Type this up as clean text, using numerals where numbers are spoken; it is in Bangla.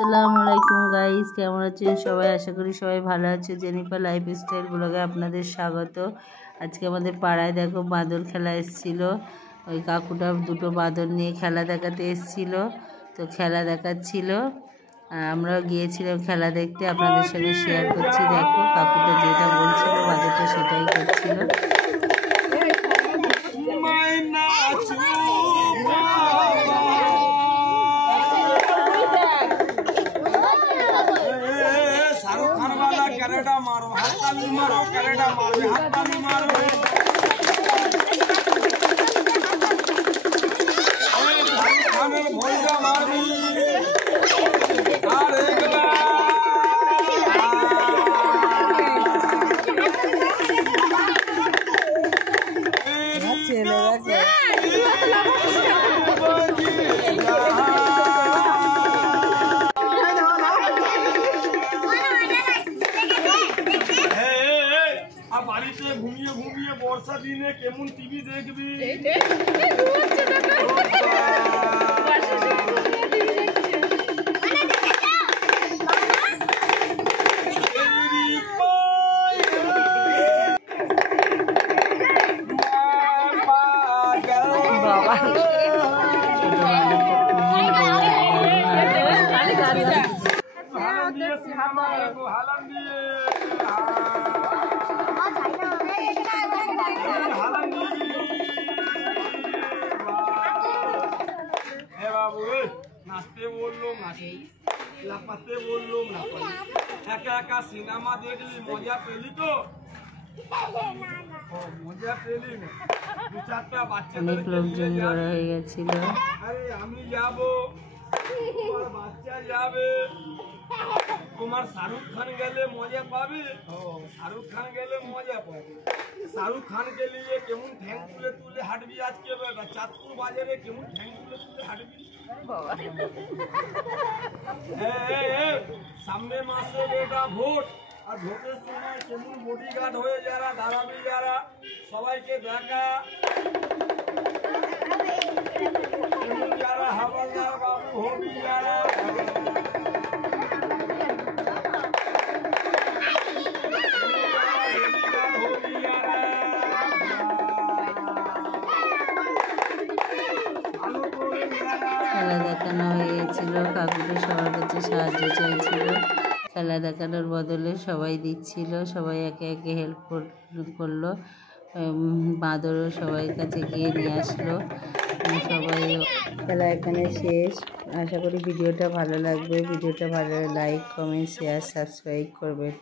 আসসালামু আলাইকুম গাইস, কেমন আছেন সবাই? আশা করি সবাই ভালো আছে। জেনিফার লাইফস্টাইল ব্লগে আপনাদের স্বাগত। আজকে আমাদের পাড়ায় দেখো বাঁদর খেলা এসেছিল। ওই কাকুটা দুটো বাঁদর নিয়ে খেলা দেখাতে এসেছিল, তো খেলা দেখাচ্ছিল আর আমরাও গিয়েছিলাম খেলা দেখতে। আপনাদের সঙ্গে শেয়ার করছি। দেখো কাকুটা যেটা বলছিল বাঁদরটা সেটাই করছিল। करेडा मारो हाथ ताली मारो करेडा मारो हाथ ताली मारो खाने भोजा मारी और एकला चलेगा क्या घूमिए घूमिए बर्षा दिने केमन टीवी देखबी नाचते बोलो लापाते बोलो एका एका सिनेमा देखली मजा पेली तो मजा पेली ना दो चारटा বাচ্চা অনেক লোকজন জড়ো হয়ে গেছিল। আরে আমি যাব তোমার বাচ্চা যাবে তোমার শাহরুখ খান গেলে মজা পাবে শাহরুখ খান গেলে মজা পাবে শাহরুখ খান के लिए কেমন ঠ্যাং তুলে তুলে হাঁটবি আজকে চাঁদপুর বাজারে কেমন ঠ্যাং তুলে তুলে হাঁটবি সামনে মাসে বেটা ভোট আর ভোটের সময় কেমন বডিগার্ড হয়ে যারা দাঁড়াবি যারা সবাইকে দেখা যারা হাওলাদার বাবু হবি যারা খেলা দেখানো হয়ে গেছিল। কাকুটা সবার কাছে সাহায্য চাইছিল। খেলা দেখানোর বদলে সবাই দিচ্ছিল, সবাই একে একে হেল্প করলো। বাঁদরও সবাই কাছে গিয়ে নিয়ে আসলো। সবাই খেলা এখানে শেষ। আশা করি ভিডিওটা ভালো লাগবে। ভিডিওটা ভালো লাইক কমেন্ট শেয়ার সাবস্ক্রাইব করবেন।